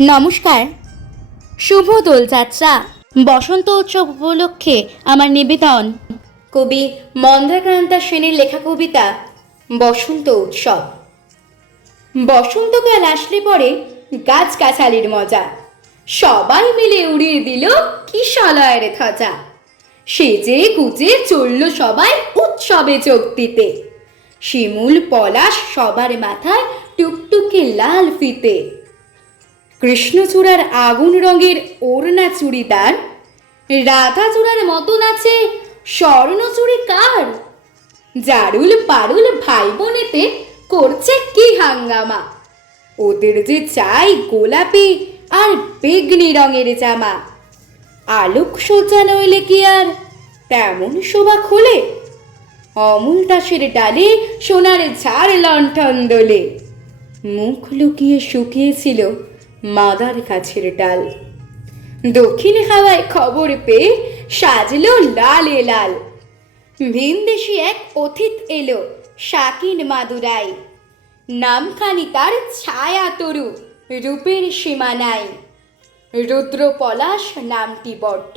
নমস্কার। শুভ দোলযাত্রা। বসন্ত উৎসব উপলক্ষে আমার নিবেদন। কবি মন্দাক্রান্তা সেনের লেখা কবিতা, বসন্ত উৎসব। বসন্তকাল আসলে পরে গাছগাছালির মজা। সবাই মিলে উড়িয়ে দিল কিশলয়ের ধ্বজা। সেজে গুজে চলল সবাই উৎসবে যোগ দিতে। শিমুল পলাশ সবার মাথায় টুকটুকে লাল ফিতে। কৃষ্ণচূড়ার আগুন রঙের ওড়না চুড়িদার। রাধাচূড়ার মতন আছে স্বর্ণচুড়ি কার? জারুল পারুল ভাই বোনেতে করছে কি হাঙ্গামা? ওদের যে চাই গোলাপি আর বেগনি রঙের জামা। আলোক সজ্জা নইলে কি আর তেমন শোভা খোলে? অমূল দাসের ডালে সোনার ঝাড় লণ্ঠন দোলে। মুখ লুকিয়ে শুকিয়েছিল মাদার গাছের ডাল। দক্ষিণ হাওয়ায় খবর পেয়ে সাজলো লালে লাল। ভিনদেশি এক অথিত এলো, শাকিন মাদুরাই। নামখানি তার ছায়া তরু, রূপের সীমানাই রুদ্র পলাশ নামটি বড্ড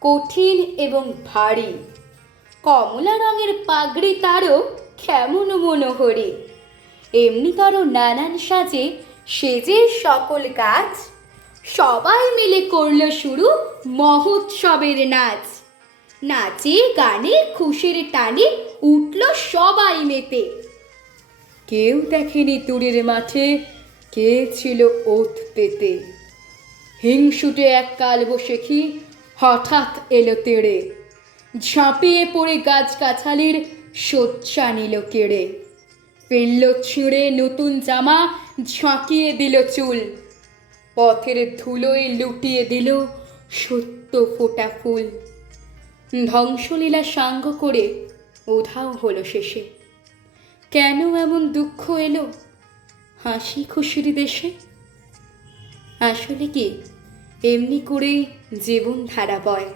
কঠিন এবং ভারী। কমলা রঙের পাগড়ি তারও কেমন মনোহরী। এমনি তারও নানান সাজে সেজে সকল কাজ। সবাই মিলে করল শুরু মহোৎসবের নাচ। নাচে, গানে, খুশির টানে উঠল সবাই মেতে। কেউ দেখেনি তুরের মাঠে, কে ছিল ওত পেতে। হিংসুটে এক কাল বসেখি হঠাৎ এলো তেড়ে। ঝাঁপিয়ে পড়ে গাছ গাছগাছালির শয্যা নিল কেড়ে। ফেলল ছিঁড়ে নতুন জামা, ঝাঁকিয়ে দিল চুল। পথের ধুলোয় লুটিয়ে দিল সত্য ফোটা ফুল। ধ্বংসলীলা সাঙ্গ করে উধাও হলো শেষে। কেন এমন দুঃখ এলো হাসি খুশির দেশে? আসলে কি, এমনি করেই জীবন ধারা বয়।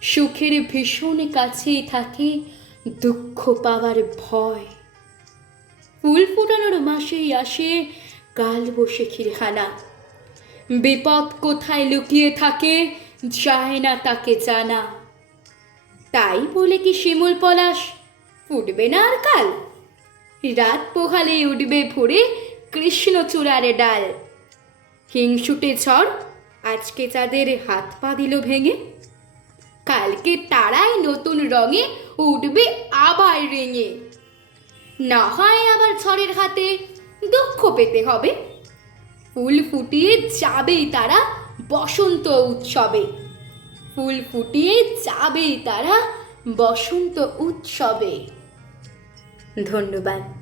সুখের ভীষণ কাছেই থাকে দুঃখ পাওয়ার ভয়। ফুল ফোটানোর মাসেই আসে কাল বসে হানা বিপদ কোথায় লুকিয়ে থাকে যায় না তাকে জানা। তাই বলে কি শিমুল পলাশ, ফুটবে না আর কাল? রাত পোহালে উঠবে ভোরে কৃষ্ণচূড়ার ডাল। হিংসুটে ঝড়, আজকে চাঁদের হাত পা দিল ভেঙে। কালকে তারাই নতুন রঙে উঠবে আবার রেঙে। না হয় আবার ঝড়ের হাতে দুঃখ পেতে হবে। ফুল ফুটিয়ে যাবেই তারা বসন্ত উৎসবে। ফুল ফুটিয়ে যাবেই তারা বসন্ত উৎসবে। ধন্যবাদ।